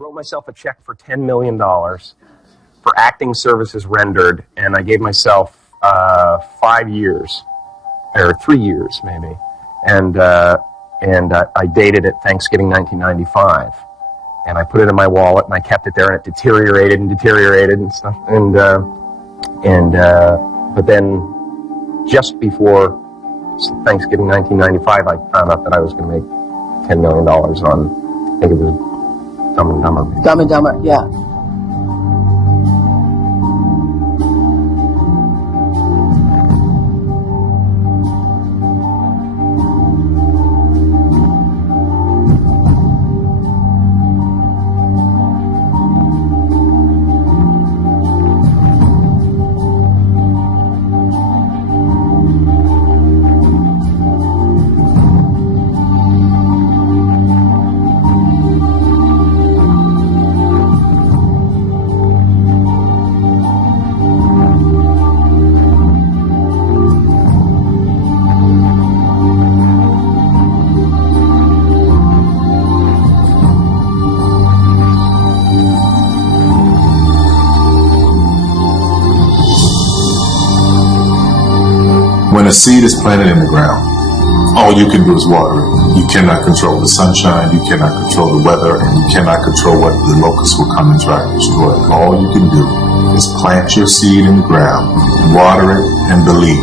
wrote myself a check for $10 million for acting services rendered, and I gave myself 5 years, or 3 years maybe, and I dated it Thanksgiving 1995, and I put it in my wallet, and I kept it there, and it deteriorated and stuff, but then just before Thanksgiving 1995, I found out that I was going to make $10 million on, I think it was Dumb and Dumber. Dumb and Dumber, yeah. When a seed is planted in the ground, all you can do is water it. You cannot control the sunshine, you cannot control the weather, and you cannot control what the locusts will come and try to destroy. All you can do is plant your seed in the ground, water it, and believe.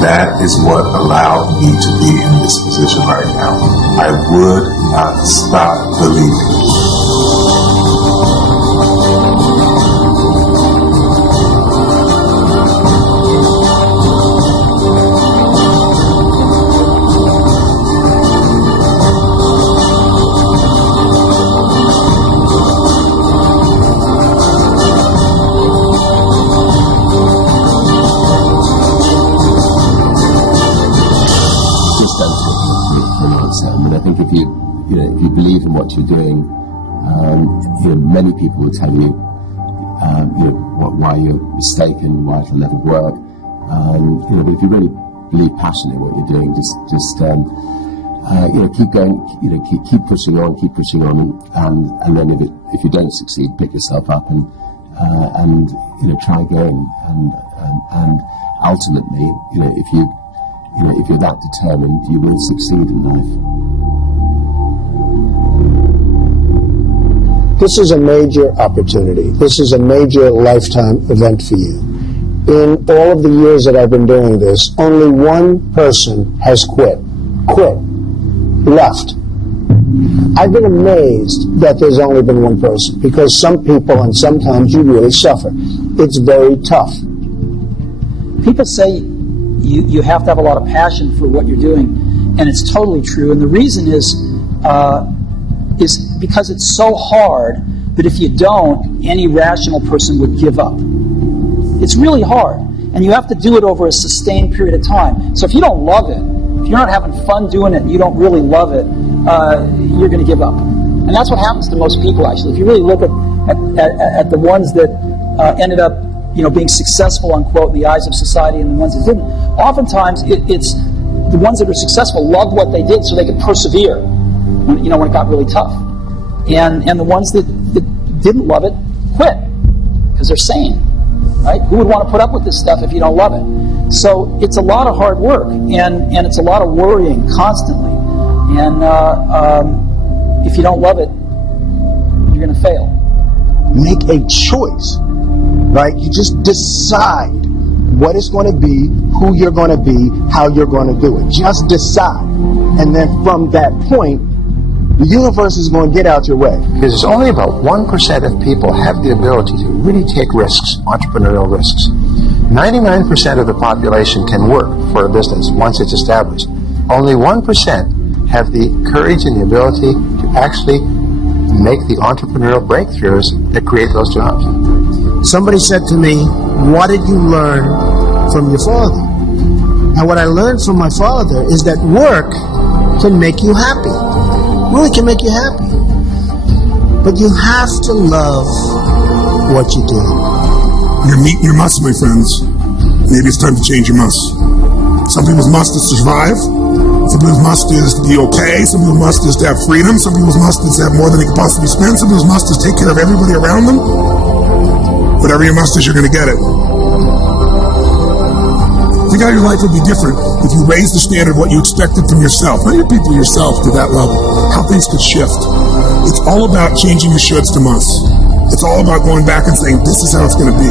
That is what allowed me to be in this position right now. I would not stop believing. If you believe in what you're doing, many people will tell you, why you're mistaken, why it'll never work. But if you really believe passionately in what you're doing, just keep going, keep pushing on, and then if you don't succeed, pick yourself up and try again, and ultimately, if you're that determined, you will succeed in life. This is a major opportunity. This is a major lifetime event for you. In all of the years that I've been doing this, only one person has quit, left. I've been amazed that there's only been one person, because some people, and sometimes you really suffer. It's very tough. People say you have to have a lot of passion for what you're doing, and it's totally true. And the reason is because it's so hard that if you don't, any rational person would give up. It's really hard, and you have to do it over a sustained period of time. So if you don't love it, if you're not having fun doing it, and you don't really love it, you're going to give up. And that's what happens to most people, actually. If you really look at the ones that ended up, being successful, unquote, in the eyes of society, and the ones that didn't, oftentimes it's the ones that are successful loved what they did so they could persevere when it got really tough. And the ones that didn't love it quit because they're sane, right? Who would want to put up with this stuff if you don't love it? So it's a lot of hard work, and it's a lot of worrying constantly. And if you don't love it, you're going to fail. Make a choice, right? You just decide what it's going to be, who you're going to be, how you're going to do it. Just decide. And then from that point, the universe is going to get out your way. Because only about 1% of people have the ability to really take risks, entrepreneurial risks. 99% of the population can work for a business once it's established. Only 1% have the courage and the ability to actually make the entrepreneurial breakthroughs that create those jobs. Somebody said to me, what did you learn from your father? And what I learned from my father is that work can make you happy. Really can make you happy. But you have to love what you do. You're meeting your must, my friends. Maybe it's time to change your must. Some people's must is survive. Some people's must is to be okay. Some people's must is to have freedom. Some people's must is to have more than they can possibly spend. Some people's must is take care of everybody around them. Whatever your must is, you're going to get it. Think how your life would be different if you raised the standard of what you expected from yourself, not your people, yourself, to that level. How things could shift. It's all about changing your shoulds to musts. It's all about going back and saying, this is how it's going to be.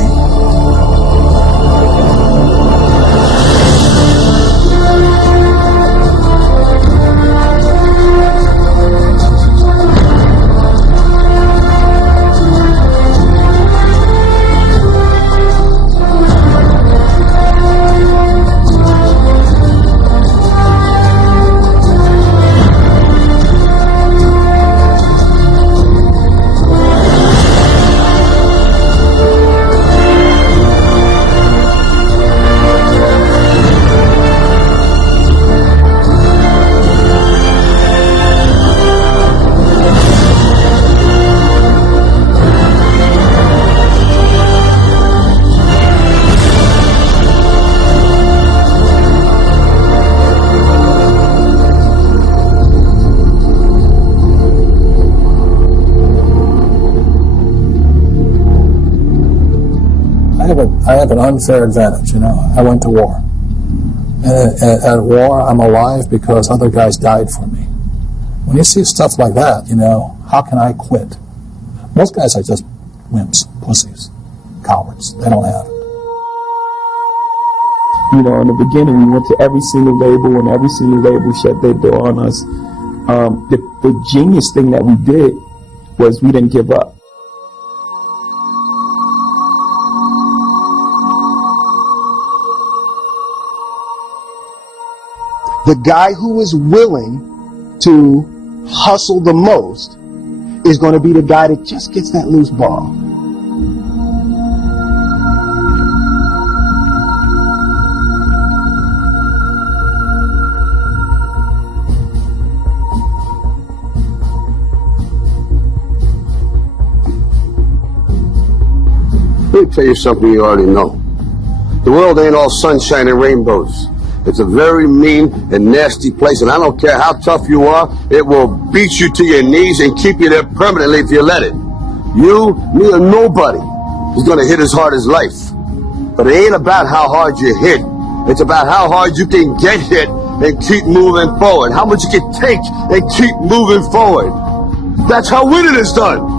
I have an unfair advantage, you know. I went to war. At war, I'm alive because other guys died for me. When you see stuff like that, you know, how can I quit? Most guys are just wimps, pussies, cowards. They don't have it. You know, in the beginning, we went to every single label, and every single label shut their door on us. The genius thing that we did was we didn't give up. The guy who is willing to hustle the most is going to be the guy that just gets that loose ball. Let me tell you something you already know. The world ain't all sunshine and rainbows. It's a very mean and nasty place, and I don't care how tough you are, it will beat you to your knees and keep you there permanently if you let it. You, me, or nobody is going to hit as hard as life. But it ain't about how hard you hit. It's about how hard you can get hit and keep moving forward. How much you can take and keep moving forward. That's how winning is done.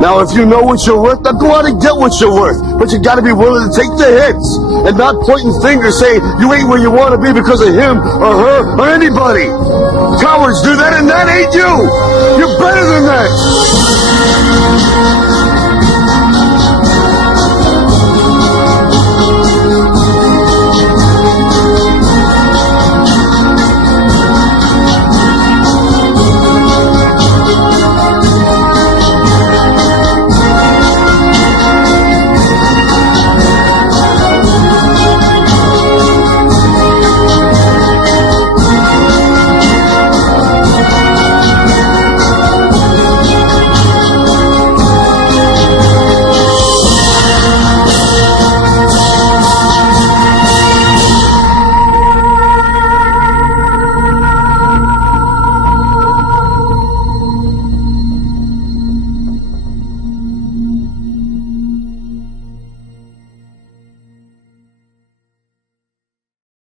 Now, if you know what you're worth, now go out and get what you're worth. But you gotta be willing to take the hits and not pointing fingers saying you ain't where you want to be because of him or her or anybody. Cowards do that, and that ain't you. You're better than that.